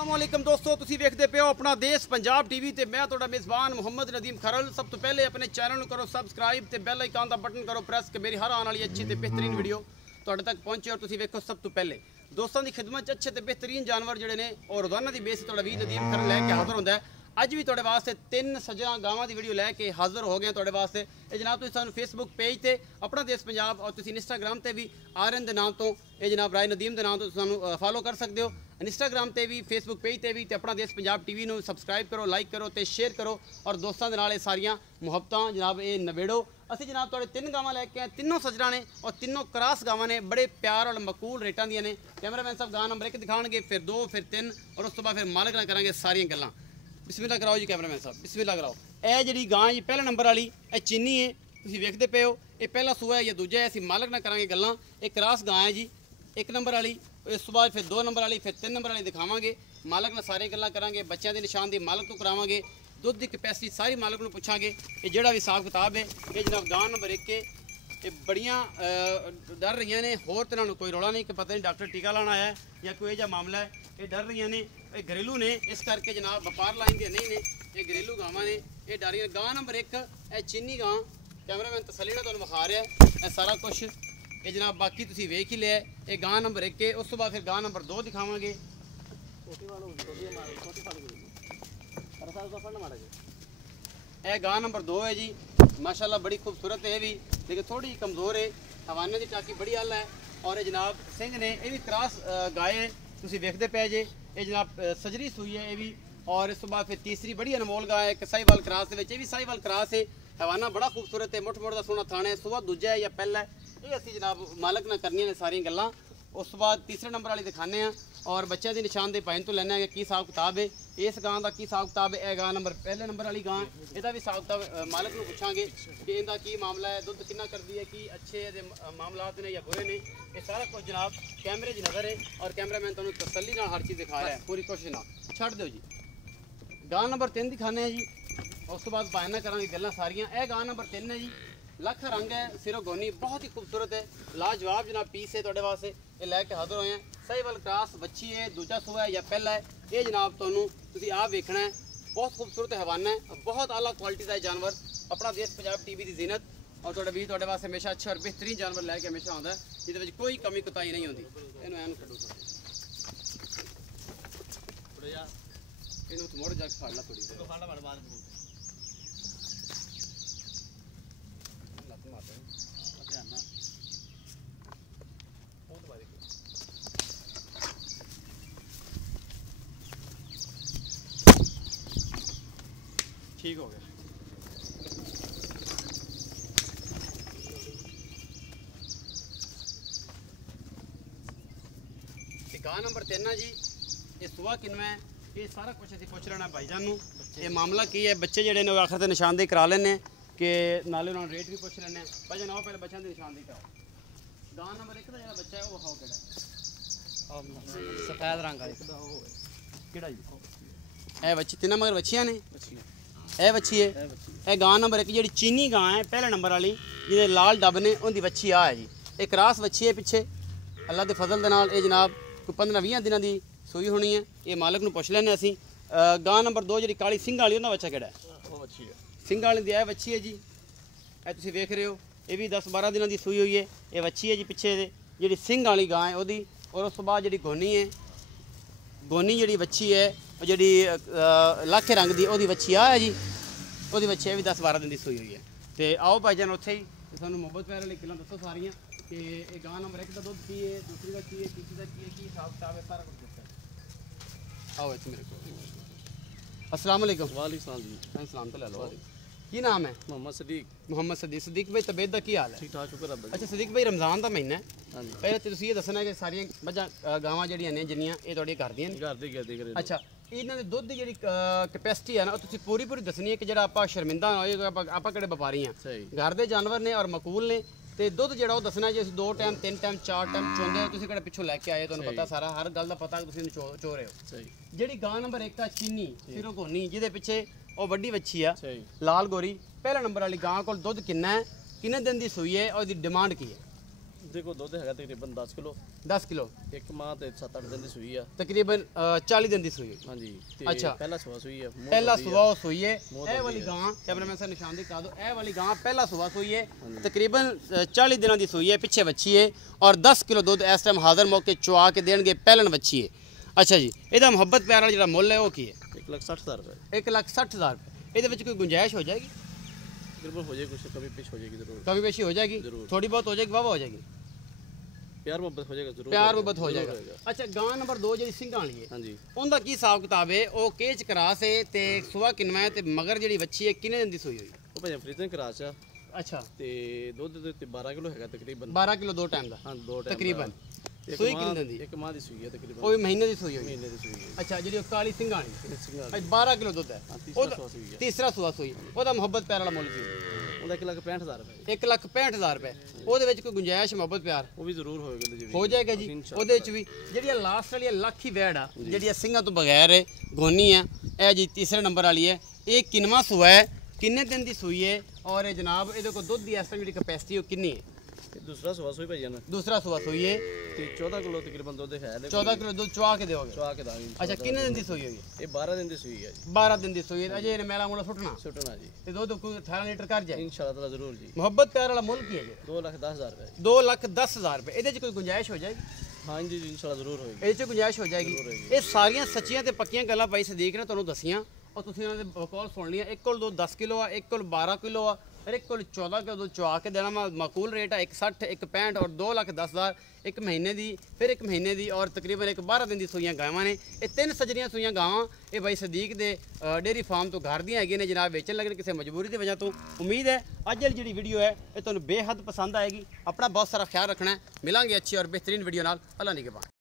अस्सलामुअलैकुम दोस्तों, तुसी वेखदे पे हो अपना देश पंजाब टीवी ते मैं तुहाडा मेज़बान मुहम्मद नदीम खरल। सब तो पहले अपने चैनल करो सबसक्राइब ते बेल आइकन दा बटन करो प्रेस कि मेरी हर आने वाली अच्छी ते बेहतरीन वीडियो तुहाडे तक पहुंचे और तुसी वेखो सब तो पहले। दोस्तों की खिदमत च अच्छे ते बेहतरीन जानवर जिहड़े ने और रोजाना की बेस तुहाडा वी नदीम खरल लैके हाज़र होंदा है। अज भी तुहाडे वास्ते 3 सज्जणा गावां की वीडियो लैके हाज़र हो गए तुहाडे वास्ते। ये जनाब तुसीं सानूं फेसबुक पेज ते अपना देश पंजाब और तुसीं इंस्टाग्राम ते भी आर्यन के नाम तो ये जनाब राय नदीम के नाम तो सानूं फॉलो कर सकते हो। इंस्टाग्राम ते भी फेसबुक पेज ते भी ते अपना देश पंजाब टीवी नूं सबसक्राइब करो, लाइक करो ते शेयर करो और दोस्तों के नाल सारियां मुहब्बतां जनाब ये नवेड़ो। असीं जनाब तुहाडे 3 गावां लैके आए, तीनों सज्जणा ने और तीनों क्रॉस गावां ने, बड़े प्यार और मकूल रेटां दियां ने। कैमरामैन साहब गां नंबर 1 दिखाणगे, फिर 2, फिर 3 और उस तो बाद फिर मालक नाल करांगे सारियां गल्लां। बिस्मिल्लाह कराओ जी कैमरामैन साहब, बिस्मिल्लाह कराओ। यह जी गां जी पहले नंबर वाली यह चीनी है, तुसीं वेखदे पे हो। ये पहला सूआ है या दूजा है, असीं मालक नाल करांगे गल्लां। एक क्रॉस गां है जी 1 नंबर वाली, इस तो बाद फिर 2 नंबर वाली, फिर 3 नंबर वाली दिखावांगे। मालक नाल सारी गल्लां करांगे, बच्चों के निशान दी मालक तो करावांगे, दुध की कैपेसिटी सारी मालक नूं पुछांगे। ये जिहड़ा भी हिसाब किताब है ये जनाब गां नंबर 1 के ये बड़ियां डर रही ने। होर तो इन्होंने कोई रौला नहीं कि पता नहीं डॉक्टर टीका लाना है या कोई यह मामला है। ये डर रही ने, ये घरेलू ने, इस करके जनाब व्यापार लाइन दी नहीं ने, ये घरेलू गावां ने। ये डर रही गां नंबर 1 यह चीनी गां, कैमरामैन तसल्ली नाल तुहानूं विखा रहा है यह सारा कुछ। ये जनाब बाकी तुसीं वेख ही लिया। ये गां नंबर 1 है। उस तो बाद फिर गां नंबर 2 दिखावांगे। यह गां नंबर 2 है जी, माशाल्लाह बड़ी खूबसूरत है भी, लेकिन थोड़ी कमज़ोर है। हवाने की टाकी बड़ी आला है और ये जनाब सिंह ने, ये भी क्रॉस गाय है, तुसीं वेखदे पे जे। ये जनाब सजरी सूई है ये भी। और इस तो बाद फिर तीसरी बड़ी अनमोल गाय है, एक साहिवाल क्रॉस के विच, ये भी साहिवाल क्रॉस है। हवाना बड़ा खूबसूरत है, मुठ मुठ का सोहना थाना है। सुबह दूजा है या पहला है, ये असीं जनाब मालक नाल करनियां ने सारियां गल्लां। उस तो बाद तीसरे नंबर वाली दिखाने हैं और बच्चों की निशान दे पाइन तो लेना है कि हिसाब किताब है इस गां का, की हिसाब किताब है। गां नंबर पहले नंबर वाली गां, इसका भी हिसाब किताब मालक को पूछांगे कि इनका की मामला है, दुध कितना करती है, कि अच्छे मामलात ने या बुरे ने। ये सारा कुछ जनाब कैमरे की नज़र है और कैमरामैन तुहानूं तसल्ली नाल हर चीज़ दिखा रहा है, पूरी कोशिश ना छड्ड दो जी। गां नंबर 3 दिखाने हैं जी, उस तो बाद पायना करांगे गल्लां सारियां। यह गां नंबर 3 है जी, लख रंग है, सिरों गोनी बहुत ही खूबसूरत है, लाजवाब जनाब पीस है तुहाडे वास्ते। ये लैके हाज़र होए हैं। साहिवाल क्रॉस बच्ची है, दूजा सूआ है या पहला है, ये जनाब तुहानूं तुसीं आप वेखना है। बहुत खूबसूरत हवाना है, बहुत आला क्वालिटी का जानवर। अपना देश पंजाब टीवी की जीनत और तुहाडा भी तुहाडे वास्ते हमेशा अच्छा और बेहतरीन जानवर लैके हमेशा आउंदा है, जिहदे विच कोई कमी कुताही नहीं होंदी। इहनूं ऐन छड्डो, इहनूं मुड़ जा फड़ ला थोड़ी देर, ठीक हो गया। गां नंबर 3 है जी, ये सुबह किनवा है, ये सारा कुछ असीं पुछ लेना भाईजान नूं। ये मामला की है, बच्चे जिहड़े ने आखिर ते निशानदेही करा लेने कि नाले उन्होंने रेट भी पुछ लेने। भाईजान आओ पहले बच्चों की निशानदेही कराओ। गां नंबर 1 का जिहड़ा बच्चा है वो खाओ किहड़ा सफेद रंग वाली किहड़ा जी? ए बच्ची 3 मगर बच्चियां ने, ए बच्ची है। ए गां नंबर 1 जिहड़ी चीनी गां है पहले नंबर वाली, जिहदे लाल डब ने, उनकी बच्ची आ है जी। एक क्रॉस बच्ची है पिछे अल्लाह के फजल दे नाल। ये जनाब कोई 15-20 दिनों की सूई होनी है। ये मालक नूं पुछ लैने असीं। गां नंबर 2 जिहड़ी काली सिंह वाली, उहदा बच्चा किहड़ा है? सिंह वाली दी बच्ची है जी, ए तुसीं वेख रहे हो। ये भी 10-12 दिनों की सूई हुई है। ये बच्ची है जी पिछे दे जिहड़ी सिंह वाली गां है उहदी। और उस तो बाद जिहड़ी गोनी है, गोनी जिहड़ी बच्ची है जिहड़ी लाखे रंग की, उहदी बच्ची आ है जी। उहदी बच्ची भी 10-12 दिन की सूई हुई है। तो आओ भाईजान उत्थे ही सानूं मुहब्बत प्यार वाली गल्लां दसो सारियां कि ये गां नंबर 1 का दुध की है, दूसरी का की है, तीसरी का की है, की हिसाब किताब है, सारा कुछ दसो। आओ इत्थे मेरे को। अस्सलाम वालेकुम। वालेकुम सलाम जी। सलाम तो ले लो। की नाम है? मोहम्मद सदीक। मोहम्मद सदीक। सदीक भाई तबीयत का की हाल है? ठीक ठाक शुक्र रब। अच्छा सदीक भाई, रमज़ान का महीना है, हाँ जी। पहले तो तुसीं ये दसना कि सारियां मझां गावां जिहड़ियां ने जिन्नियां ये तुहाडियां घर दियां ने? घर दे गए देख रहे। अच्छा, इन्हां दे दुध दी जिहड़ी कैपेसिटी है ना, तुसीं पूरी पूरी दसनी है कि जिहड़ा आपां शर्मिंदा ना होइए, आपां किहड़े व्यापारी हैं, सही घर दे जानवर ने और मकूल ने। ते दुध जिहड़ा वो दसना जे 2 टाइम 3 टाइम 4 टाइम चोंदे हो, तुसीं किहड़े पिछों लैके आए, तुहानूं पता सारा हर गल दा पता, तुसीं चो रहे हो। सही। जिहड़ी गां नंबर 1 आ चीनी सिरों घोनी, जिहदे पिछे वो वड्डी बच्ची आ सही। लाल गोरी, पहले नंबर वाली गां कोल दुध किन्ना है, किन्ने दिन की सूई है और इसकी डिमांड की है? देखो दुध है तकरीबन 10 किलो 10 किलो एक माह ते 7-8 दिन की सूई है तकरीबन 40 दिन की सूई हाँ जी अच्छा पहला सुबह सूई है पहला सुबह सूई है ए वाली गां कैमरामैन से निशान दिखा दो ए वाली गां पहला सुबह सूई है तकरीबन 40 दिनों की सूई है पीछे बच्ची है और 10 किलो दूध इस टाइम हाजिर मौके चुआ के देंगे पहलन बच्ची है अच्छा जी ਇਹਦਾ ਮੁਹੱਬਤ ਪਿਆਰ ਵਾਲਾ ਜਿਹੜਾ ਮੁੱਲ ਹੈ ਉਹ ਕੀ ਹੈ 1,60,000 रुपये 1,60,000 रुपये ਇਹਦੇ ਵਿੱਚ ਕੋਈ ਗੁੰਜਾਇਸ਼ ਹੋ ਜਾਏਗੀ बिल्कुल हो जाएगी कुछ कभी पेश हो जाएगी जरूर कभी पेशी हो जाएगी थोड़ी बहुत हो जाएगी वाह हो जाएगी प्यार मोहब्बत हो जाएगा जरूर प्यार मोहब्बत हो जाएगा अच्छा गां नंबर 2 ਜਿਹੜੀ ਸਿੰਘਾਂ ਵਾਲੀ ਹੈ ਹਾਂਜੀ ਉਹਦਾ ਕੀ ਹਿਸਾਬ ਕਿਤਾਬ ਹੈ ਉਹ ਕੇਜ ਕਰਾਸ ਹੈ ਤੇ ਸੁਆ ਕਿੰਨਾ ਹੈ ਤੇ ਮਗਰ ਜਿਹੜੀ ਬੱਚੀ ਹੈ ਕਿੰਨੇ ਦਿਨ ਦੀ ਸੂਈ ਹੋਈ ਉਹ ਭਾਈ ਫਰੀਜ਼ਨ ਕਰਾਚ ਆ ਅੱਛਾ ਤੇ ਦੁੱਧ ਤੇ 12 ਕਿਲੋ ਹੈਗਾ ਤਕਰੀਬਨ 12 ਕਿਲੋ ਦੋ ਟਾਈਮ ਦਾ ਹਾਂ ਦੋ ਟਾਈਮ ਤਕਰੀਬਨ ਸੂਈ ਕਿੰਨੇ ਦਿਨ ਦੀ ਇੱਕ ਮਾਹ ਦੀ ਸੂਈ ਹੈ ਤਕਰੀਬਨ ਉਹ ਵੀ ਮਹੀਨੇ ਦੀ ਸੂਈ ਹੋਈ ਮਹੀਨੇ ਦੀ ਸੂਈ ਹੈ ਅੱਛਾ ਜਿਹੜੀ ਉਹ ਕਾਲੀ ਸਿੰਘਾਂ ਵਾਲੀ ਸਿੰਘਾਂ ਅੱਜ 12 ਕਿਲੋ ਦੁੱਧ ਹੈ ਤੀਸਰਾ ਸੁਆ ਸੂਈ ਹੈ ਤੀਸਰਾ ਸੁਆ ਸੂਈ ਉਹਦਾ ਮੁਹੱਬਤ ਪਿਆਰ ਵਾਲਾ ਮੁੱਲ ਕੀ ਉਹਦਾ 1,65,000 ਰੁਪਏ 1,65,000 ਰੁਪਏ ਉਹਦੇ ਵਿੱਚ ਕੋਈ ਗੁੰਜਾਇਸ਼ ਮੁਹੱਬਤ ਪਿਆਰ ਉਹ ਵੀ ਜ਼ਰੂਰ ਹੋਏਗਾ ਜੀ ਹੋ ਜਾਏਗਾ ਜੀ ਉਹਦੇ ਵਿੱਚ ਵੀ ਜਿਹੜੀ ਲਾਸਟ ਵਾਲੀ ਲੱਖ ਹੀ ਵੈੜ ਆ ਜਿਹੜੀ ਸਿੰਘਾਂ ਤੋਂ ਬਗੈਰ ਹੈ ਗੋਨੀ ਆ ਇਹ ਜੀ ਤੀਸਰੇ ਨੰਬਰ ਵਾਲੀ ਹੈ ਇਹ ਕਿੰਨਵਾਂ ਸੂਆ ਹੈ ਕਿੰਨੇ ਦਿਨ ਦੀ ਸੂਈ ਹੈ ਔਰ ਇਹ ਜਨਾਬ ਇਹਦੇ ਕੋਲ ਦੁੱਧ ਦੀ ਇਸ ਟਾਈਮ ਜਿਹੜੀ ਕਪੈਸਿਟੀ ਉਹ ਕਿੰਨੀ ਹੈ ਤੇ ਦੂਸਰਾ ਸੁਆ ਸੂਈ ਭਾਈ ਜਾਨ ਦੂਸਰਾ ਸੂਆ ਸੂਈ ਹੈ ਤੇ 14 ਕਿਲੋ ਤਕਰੀਬਨ ਦੁੱਧ ਹੈ 14 ਕਿਲੋ ਦੁੱਧ ਚੁਆ ਕੇ ਦਿਓਗੇ ਚਵਾ ਕੇ ਦਾਂਗੇ ਅੱਛਾ ਕਿੰਨੇ ਦਿਨ ਦੀ ਸੂਈ ਹੋਈ ਹੈ ਇਹ 12 ਦਿਨ ਦੀ ਸੂਈ ਹੈ ਜੀ 12 ਦਿਨ ਦੀ ਸੂਈ ਹੈ ਅਜੇ ਇਹਨੇ ਮੇਲਾ ਮੂਲਾ ਸੁੱਟਣਾ ਸੁੱਟਣਾ ਜੀ ਤੇ ਦੁੱਧ ਕੋਈ 18 ਲੀਟਰ ਕਰ ਜਾਏ ਇਨਸ਼ਾਅੱਲਾ ਤਾਲਾ ਜ਼ਰੂਰ ਜੀ ਮੁਹੱਬਤ ਪਿਆਰ ਵਾਲਾ ਮੁੱਲ ਕੀ ਹੈ ਜੀ 2,10,000 ਰੁਪਏ 2,10,000 ਰੁਪਏ ਇਹਦੇ 'ਚ ਕੋਈ ਗੁੰਜਾਇਸ਼ ਹੋ ਜਾਏਗੀ ਹਾਂ ਜੀ ਇਨਸ਼ਾਅੱਲਾ ਜ਼ਰੂਰ ਹੋਏਗੀ ਇਹਦੇ 'ਚ ਗੁੰਜਾਇਸ਼ ਹੋ ਜਾਏਗੀ ਇਹ ਸਾਰੀਆਂ ਸੱਚੀਆਂ ਤੇ ਪੱਕੀਆਂ ਗੱਲਾਂ ਭਾਈ ਸਦੀਕ ਨੇ ਤੁਹਾਨੂੰ ਦੱਸੀਆਂ और तुसीं उन्होंने बकौल सुन लिया एक कोल 10 किलो आ एक कोल 12 किलो आ और एक कोल 14 किलो चुआ के देना माकूल रेट है 1,60 1,65 और 2,10,000 एक महीने दी फिर एक महीने दी और तकरीबन एक 12 दिन दी सूइयां गावां ने ये 3 सजरियां सूइयां गावां ये भाई सदीक दे डेयरी फार्म तो घर दियां हैगियां ने जनाब बेचन लगे किसी मजबूरी की वजह तो उम्मीद है अज वाली जी वीडियो है ये तुहानूं बेहद पसंद आएगी अपना बहुत सारा ख्याल रखना है मिलांगे अच्छी और बेहतरीन वीडियो नाल अल्लाह निगहबान।